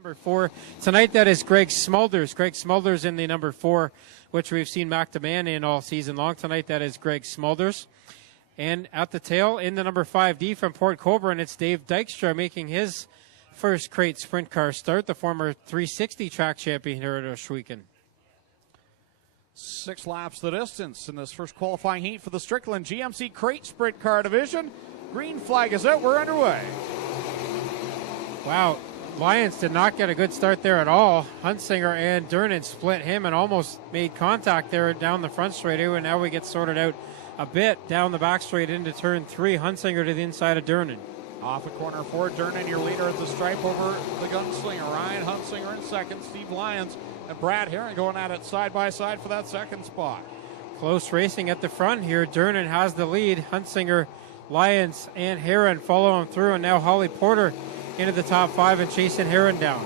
Number 4 tonight, that is Greg Smulders. Greg Smulders in the number 4, which we've seen Mac Demand in all season long. Tonight, that is Greg Smulders. And at the tail, in the number 5D from Port Colborne, it's Dave Dykstra making his first crate sprint car start, the former 360 track champion here at Oshweekend. 6 laps the distance in this first qualifying heat for the Strickland GMC Crate Sprint Car Division. Green flag is out. We're underway. Wow. Lions did not get a good start there at all. Hunsinger and Durnan split him and almost made contact there down the front straightaway, and now we get sorted out a bit down the back straight into turn 3. Hunsinger to the inside of Durnan. Off of corner 4, Durnan, your leader at the stripe over the gunslinger. Ryan Hunsinger in second, Steve Lyons and Brad Herron going at it side by side for that second spot. Close racing at the front here. Durnan has the lead. Hunsinger, Lyons, and Herron follow him through, and now Holly Porter into the top 5 and chasing Herron down.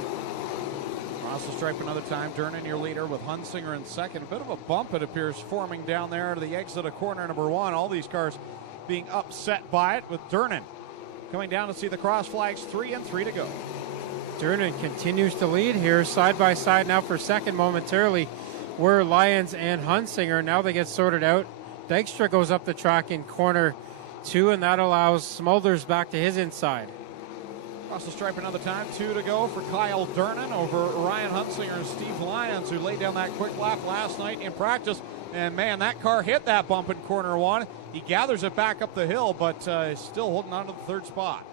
Across the stripe another time. Durnan, your leader, with Hunsinger in second. A bit of a bump, it appears, forming down there to the exit of corner number 1. All these cars being upset by it, with Durnan coming down to see the cross flags. 3 and 3 to go. Durnan continues to lead here, side by side now for second momentarily were Lyons and Hunsinger. Now they get sorted out. Dykstra goes up the track in corner 2, and that allows Smulders back to his inside. Across the stripe another time. 2 to go for Kyle Durnan over Ryan Hunsinger and Steve Lyons, who laid down that quick lap last night in practice. And man, that car hit that bump in corner 1. He gathers it back up the hill, but is still holding on to the third spot.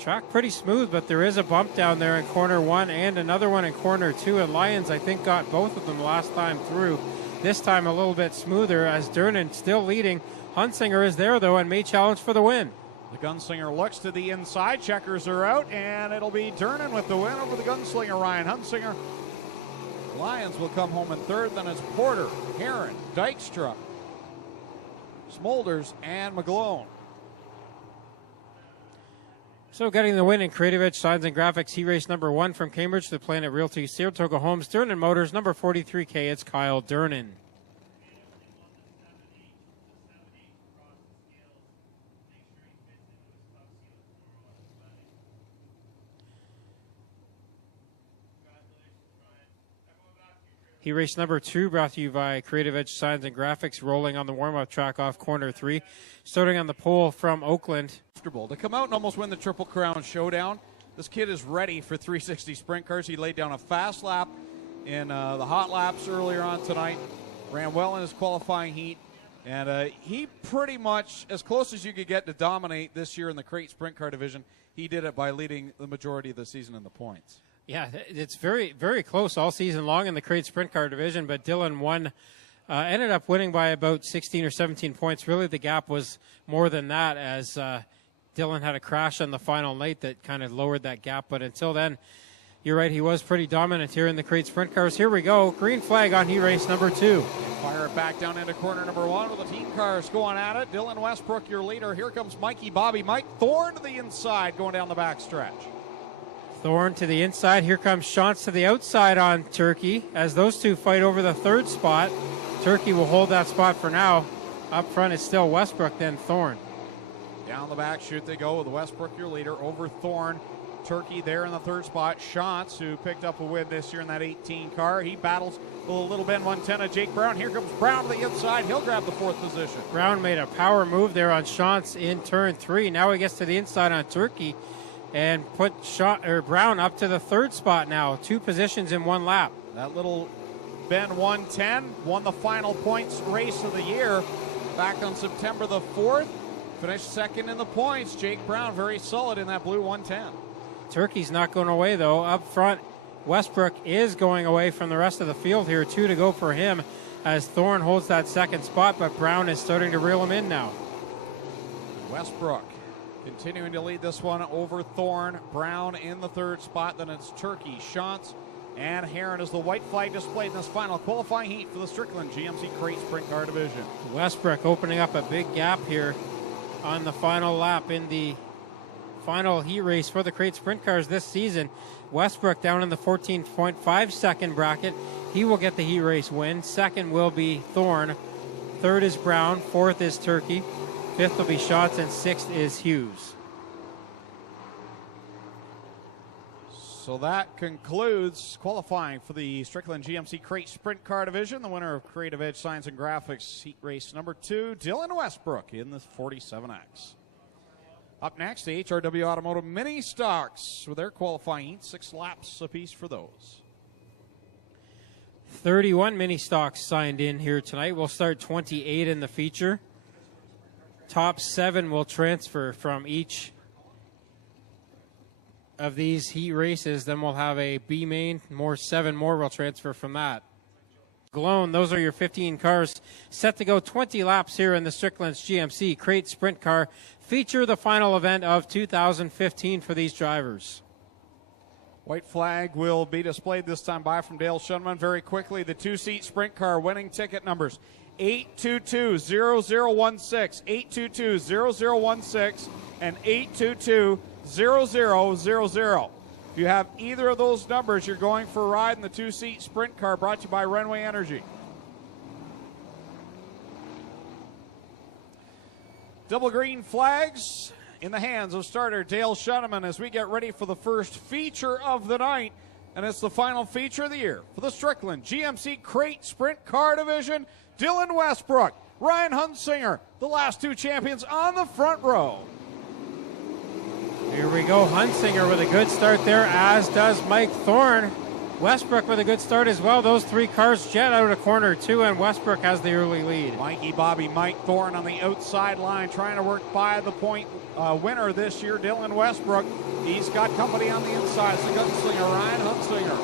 Track pretty smooth, but there is a bump down there in corner 1 and another one in corner 2. And Lyons, I think, got both of them last time through. This time a little bit smoother as Durnan still leading. Hunsinger is there, though, and may challenge for the win. The gunslinger looks to the inside. Checkers are out, and it'll be Durnan with the win over the gunslinger, Ryan Hunsinger. Lyons will come home in third. Then it's Porter, Herron, Dykstra, Smulders, and McGlone. So getting the win in Creative Edge Signs and Graphics heat race number 1 from Cambridge to Planet Realty, Saratoga Homes, Durnan Motors, number 43K, it's Kyle Durnan. Heat race number 2 brought to you by Creative Edge Signs and Graphics, rolling on the warm-up track off corner 3. Starting on the pole from Oakland. To come out and almost win the Triple Crown Showdown. This kid is ready for 360 sprint cars. He laid down a fast lap in the hot laps earlier on tonight. Ran well in his qualifying heat. And he pretty much, as close as you could get to dominate this year in the crate sprint car division, he did it by leading the majority of the season in the points. Yeah, it's very, very close all season long in the crate sprint car division, but Dylan won, ended up winning by about 16 or 17 points. Really, the gap was more than that as Dylan had a crash on the final night that kind of lowered that gap. But until then, you're right, he was pretty dominant here in the crate sprint cars. Here we go, green flag on heat race number 2. Fire it back down into corner number 1 with the team cars going at it. Dylan Westbrook, your leader. Here comes Mikey Bobby. Mike Thorne to the inside going down the back stretch. Thorne to the inside. Here comes Shantz to the outside on Turkey as those two fight over the third spot. Turkey will hold that spot for now. Up front is still Westbrook, then Thorne. Down the back chute they go with Westbrook, your leader, over Thorne. Turkey there in the third spot. Shantz, who picked up a win this year in that 18 car. He battles with a little Ben 110 of Jake Brown. Here comes Brown to the inside. He'll grab the 4th position. Brown made a power move there on Shantz in turn 3. Now he gets to the inside on Turkey and put Brown up to the 3rd spot now. 2 positions in 1 lap. That little Ben 110 won the final points race of the year back on September the 4th. Finished second in the points. Jake Brown very solid in that blue 110. Turkey's not going away, though. Up front, Westbrook is going away from the rest of the field here. 2 to go for him as Thorne holds that 2nd spot, but Brown is starting to reel him in now. Westbrook continuing to lead this one over Thorne. Brown in the 3rd spot. Then it's Turkey, Shantz, and Herron as the white flag displayed in this final qualifying heat for the Strickland GMC Crate Sprint Car Division. Westbrook opening up a big gap here on the final lap in the final heat race for the crate sprint cars this season. Westbrook down in the 14.5 second bracket. He will get the heat race win. 2nd will be Thorne. 3rd is Brown. 4th is Turkey. 5th will be Shantz, and 6th is Hughes. So that concludes qualifying for the Strickland GMC Crate Sprint Car Division. The winner of Creative Edge Science and Graphics Heat Race number 2, Dylan Westbrook in the 47X. Up next, the HRW Automotive Mini Stocks with their qualifying heat, 6 laps apiece for those. 31 mini stocks signed in here tonight. We'll start 28 in the feature. Top 7 will transfer from each of these heat races. Then we'll have a B main. 7 more will transfer from that. Glown, those are your 15 cars set to go 20 laps here in the Strickland's GMC Crate Sprint Car feature, the final event of 2015 for these drivers. White flag will be displayed this time by from Dale Shunman. Very quickly, the 2-seat sprint car winning ticket numbers 822-0016, 822-0016, and 822-0000. If you have either of those numbers, you're going for a ride in the 2-seat sprint car brought to you by Renway Energy. Double green flags in the hands of starter Dale Shunman as we get ready for the first feature of the night. And it's the final feature of the year for the Strickland GMC Crate Sprint Car Division. Dylan Westbrook, Ryan Hunsinger, the last 2 champions on the front row. Here we go. Hunsinger with a good start there, as does Mike Thorne. Westbrook with a good start as well. Those 3 cars jet out of corner 2, and Westbrook has the early lead. Mike Thorne on the outside line trying to work by the point winner this year, Dylan Westbrook. He's got company on the inside. It's the gunslinger, Ryan Hunsinger.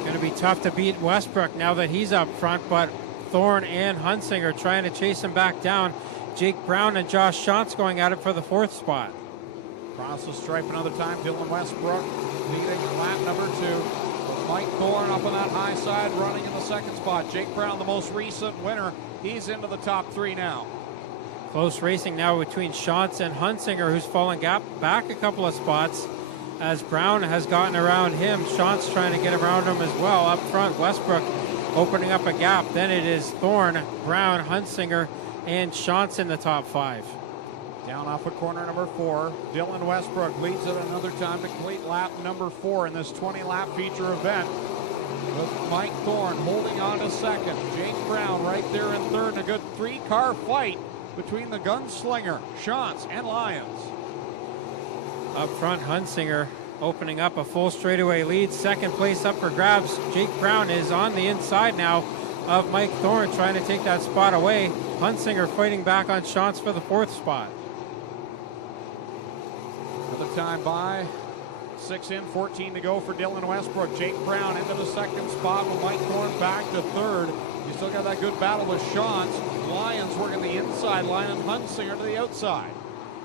Going to be tough to beat Westbrook now that he's up front, but Thorne and Hunsinger trying to chase him back down. Jake Brown and Josh Shantz going at it for the 4th spot. Across the stripe another time, Dylan Westbrook leading lap number 2. Mike Thorne up on that high side, running in the 2nd spot. Jake Brown, the most recent winner, he's into the top 3 now. Close racing now between Shantz and Hunsinger, who's fallen back a couple of spots as Brown has gotten around him. Shantz trying to get around him as well. Up front, Westbrook opening up a gap. Then it is Thorne, Brown, Hunsinger, and Shantz in the top 5. Down off of corner number 4, Dylan Westbrook leads it another time to complete lap number 4 in this 20-lap feature event. With Mike Thorne holding on to 2nd. Jake Brown right there in 3rd. A good 3-car fight between the gunslinger, Shantz, and Lyons. Up front, Hunsinger opening up a full straightaway lead. 2nd place up for grabs. Jake Brown is on the inside now of Mike Thorne, trying to take that spot away. Hunsinger fighting back on Shantz for the 4th spot. Another time by. 6 in, 14 to go for Dylan Westbrook. Jake Brown into the 2nd spot with Mike Thorne back to 3rd. You still got that good battle with Shantz. Lyons working the inside line and Hunsinger to the outside.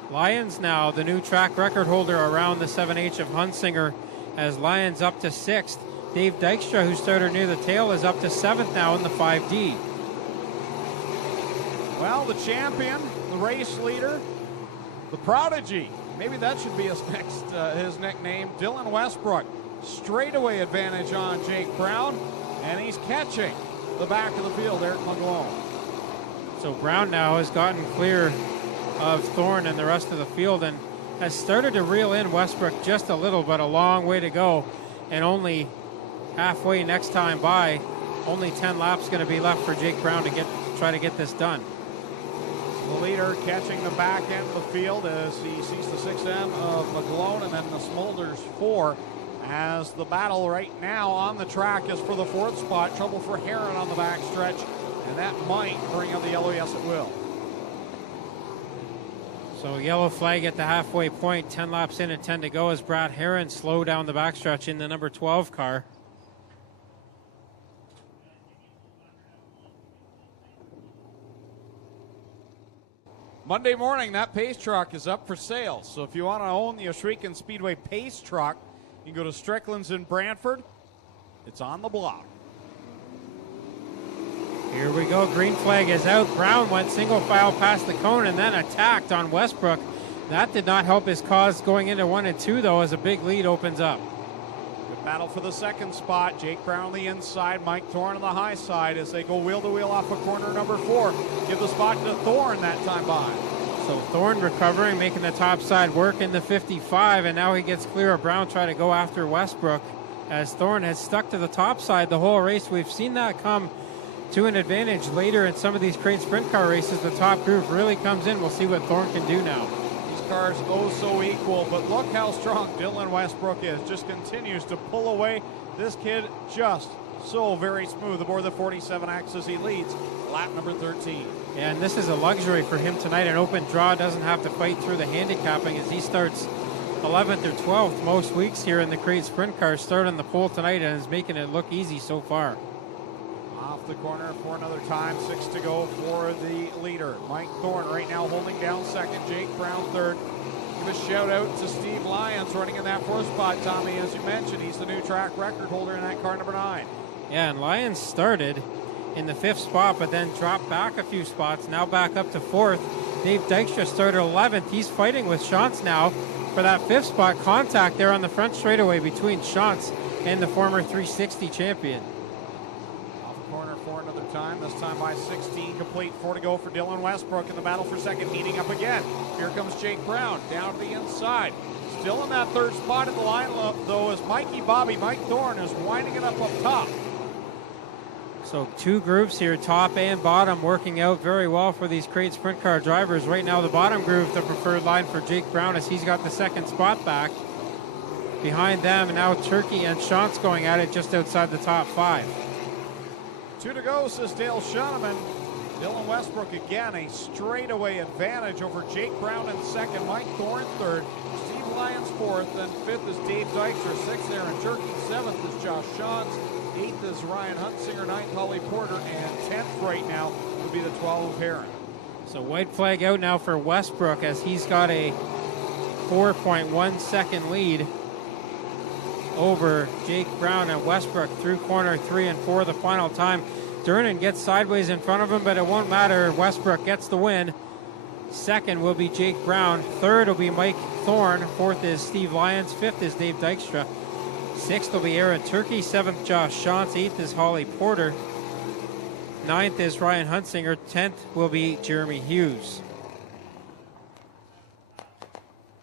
Lyons now the new track record holder around the 7H of Hunsinger, as Lyons up to 6th. Dave Dykstra, who started near the tail, is up to 7th now in the 5D. Well, the champion, the race leader, the prodigy, maybe that should be his nickname, Dylan Westbrook. Straightaway advantage on Jake Brown, and he's catching the back of the field, Eric McGlone. So Brown now has gotten clear of Thorne and the rest of the field and has started to reel in Westbrook just a little, but a long way to go, and only halfway next time by. Only 10 laps going to be left for Jake Brown to try to get this done. The leader catching the back end of the field as he sees the 6M of McGlone and then the Smulders 4, as the battle right now on the track is for the 4th spot. Trouble for Heron on the back stretch, and that might bring out the yellow. Yes, it will. So yellow flag at the halfway point, 10 laps in and 10 to go as Brad Heron slow down the backstretch in the number 12 car. Monday morning, that pace truck is up for sale. So if you want to own the Oshwegan Speedway pace truck, you can go to Strickland's in Brantford. It's on the block. Here we go. Green flag is out. Brown went single file past the cone and then attacked on Westbrook. That did not help his cause going into 1 and 2, though, as a big lead opens up. Good battle for the 2nd spot. Jake Brown on the inside, Mike Thorne on the high side as they go wheel to wheel off of corner number 4. Give the spot to Thorne that time by. So Thorne recovering, making the top side work in the 55, and now he gets clear of Brown trying to go after Westbrook as Thorne has stuck to the top side the whole race. We've seen that come to an advantage later in some of these crate sprint car races. The top group really comes in. We'll see what Thorne can do now. These cars so equal, but look how strong Dylan Westbrook is. Just continues to pull away. This kid just so very smooth aboard the 47 axis. He leads lap number 13. And this is a luxury for him tonight. An open draw, doesn't have to fight through the handicapping as he starts 11th or 12th most weeks here in the crate sprint car. Start on the pole tonight and is making it look easy so far. Off the corner for another time. 6 to go for the leader. Mike Thorne right now holding down second. Jake Brown third. Give a shout out to Steve Lyons running in that 4th spot. Tommy, as you mentioned, he's the new track record holder in that car number 9. Yeah, and Lyons started in the 5th spot, but then dropped back a few spots. Now back up to 4th. Dave Dykstra started 11th. He's fighting with Shantz now for that 5th spot. Contact there on the front straightaway between Shantz and the former 360 champion. Off the corner for another time. This time by 16 complete. 4 to go for Dylan Westbrook in the battle for second. Heating up again. Here comes Jake Brown down to the inside. Still in that 3rd spot in the lineup, though, as Mike Thorne is winding it up top. So 2 groups here, top and bottom, working out very well for these crate sprint car drivers. Right now the bottom group, the preferred line for Jake Brown, as he's got the 2nd spot back. Behind them, and now Turkey and Shantz going at it just outside the top 5. 2 to go, says Dale Schoeneman. Dylan Westbrook again, a straightaway advantage over Jake Brown in 2nd, Mike Thorne 3rd, Steve Lyons 4th, then 5th is Dave Dykstra, 6th Aaron Turkey, 7th is Josh Shantz, 8th is Ryan Huntsinger, 9th Holly Porter, and 10th right now would be the 12 of Heron. So white flag out now for Westbrook as he's got a 4.1 second lead over Jake Brown, and Westbrook through corner 3 and 4 the final time. Durnan gets sideways in front of him, but it won't matter. Westbrook gets the win. 2nd will be Jake Brown. 3rd will be Mike Thorne. 4th is Steve Lyons. 5th is Dave Dykstra. 6th will be Aaron Turkey. 7th, Josh Shantz. 8th is Holly Porter. 9th is Ryan Huntsinger. 10th will be Jeremy Hughes.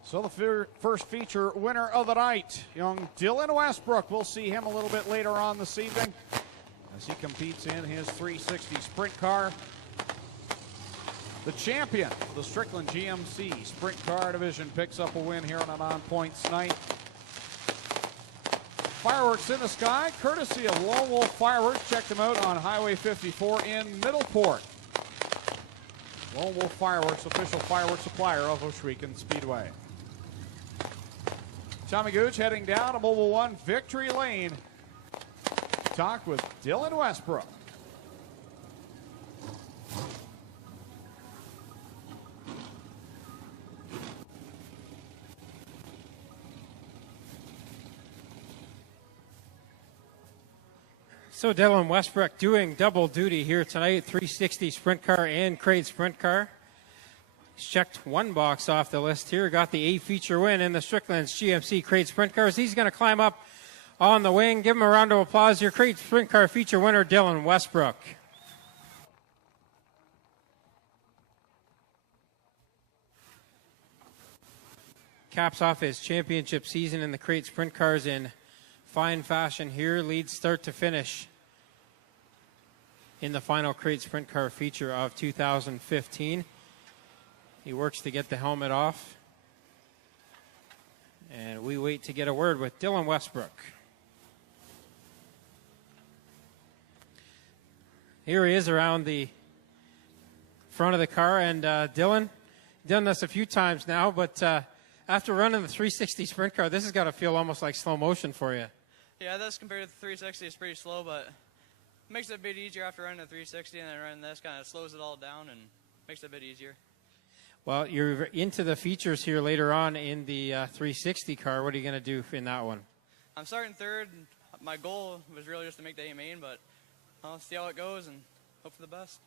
So the first feature winner of the night, young Dylan Westbrook. We'll see him a little bit later on this evening as he competes in his 360 sprint car. The champion of the Strickland GMC Sprint Car Division picks up a win here on an On Points night. Fireworks in the sky, courtesy of Lone Wolf Fireworks. Check them out on Highway 54 in Middleport. Lone Wolf Fireworks, official fireworks supplier of Ohsweken Speedway. Tommy Gooch heading down to Mobile One Victory Lane. Talk with Dylan Westbrook. So Dylan Westbrook doing double duty here tonight, 360 sprint car and crate sprint car. He's checked 1 box off the list here, got the A feature win in the Strickland's GMC crate sprint cars. He's going to climb up on the wing. Give him a round of applause. Your crate sprint car feature winner, Dylan Westbrook. Caps off his championship season in the crate sprint cars in fine fashion here. Leads start to finish in the final crate sprint car feature of 2015. He works to get the helmet off. And we wait to get a word with Dylan Westbrook. Here he is around the front of the car. And Dylan, done this a few times now, but after running the 360 sprint car, this has got to feel almost like slow motion for you. Yeah, this compared to the 360 is pretty slow, but it makes it a bit easier after running the 360, and then running this kind of slows it all down and makes it a bit easier. Well, you're into the features here later on in the 360 car. What are you going to do in that one? I'm starting 3rd. My goal was really just to make the A main, but I'll see how it goes and hope for the best.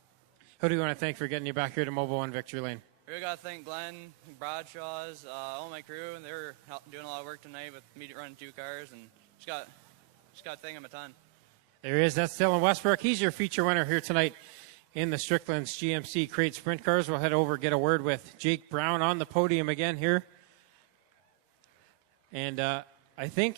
Who do you want to thank for getting you back here to Mobile One Victory Lane? We got to thank Glenn, Bradshaw's, all my crew, and they were doing a lot of work tonight with me running 2 cars, and just got to thank them a ton. There he is. That's Dylan Westbrook. He's your feature winner here tonight in the Strickland's GMC Crate Sprint Cars. We'll head over, get a word with Jake Brown on the podium again here. And I think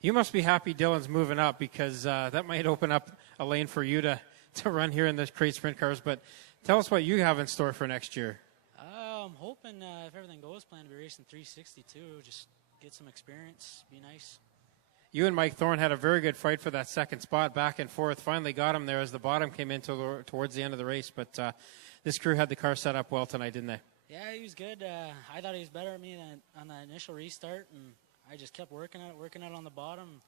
you must be happy Dylan's moving up, because that might open up a lane for you to run here in the Crate Sprint Cars. But tell us what you have in store for next year. I'm hoping if everything goes, plan to be racing 362, just get some experience, be nice. You and Mike Thorne had a very good fight for that second spot, back and forth. Finally got him there as the bottom came in towards the end of the race. But this crew had the car set up well tonight, didn't they? Yeah, he was good. I thought he was better at me than on the initial restart, and I just kept working it on the bottom.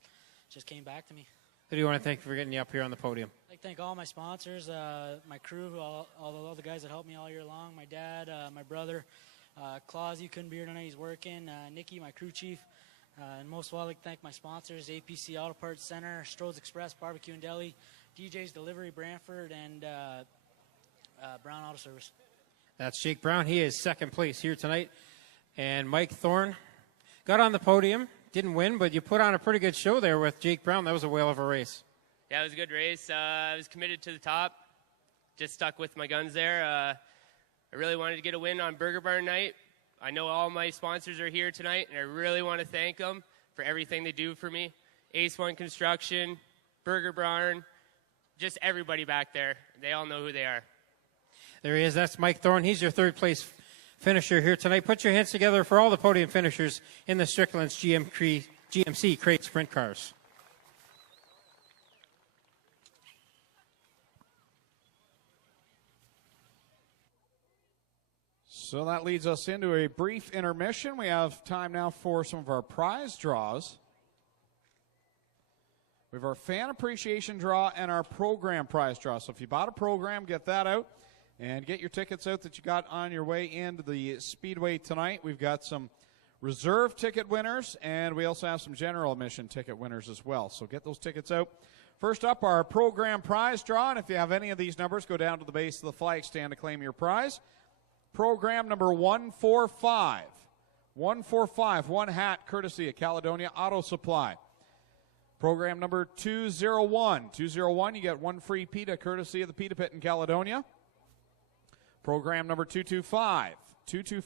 Just came back to me. Who do you want to thank for getting you up here on the podium? I'd like to thank all my sponsors, my crew, all the guys that helped me all year long, my dad, my brother, Claus, he couldn't be here tonight, he's working, Nikki, my crew chief, and most of all, I'd like to thank my sponsors, APC Auto Parts Center, Stroh's Express Barbecue and Deli, DJ's Delivery Brantford, and Brown Auto Service. That's Jake Brown. He is second place here tonight. And Mike Thorne got on the podium. Didn't win, but you put on a pretty good show there with Jake Brown. That was a whale of a race. Yeah, it was a good race. I was committed to the top. Just stuck with my guns there. I really wanted to get a win on Burger Barn night. I know all my sponsors are here tonight, and I really want to thank them for everything they do for me. Ace One Construction, Burger Barn, just everybody back there. They all know who they are. There he is. That's Mike Thorne. He's your third place finisher here tonight. Put your hands together for all the podium finishers in the Strickland's GMC Crate Sprint Cars. So that leads us into a brief intermission. We have time now for some of our prize draws. We have our fan appreciation draw and our program prize draw. So if you bought a program, get that out. And get your tickets out that you got on your way into the Speedway tonight. We've got some reserve ticket winners, and we also have some general admission ticket winners as well. So get those tickets out. First up, our program prize draw. And if you have any of these numbers, go down to the base of the flag stand to claim your prize. Program number 145. 145, one hat courtesy of Caledonia Auto Supply. Program number 201. 201, you get one free pita courtesy of the Pita Pit in Caledonia. Program number 225. 225.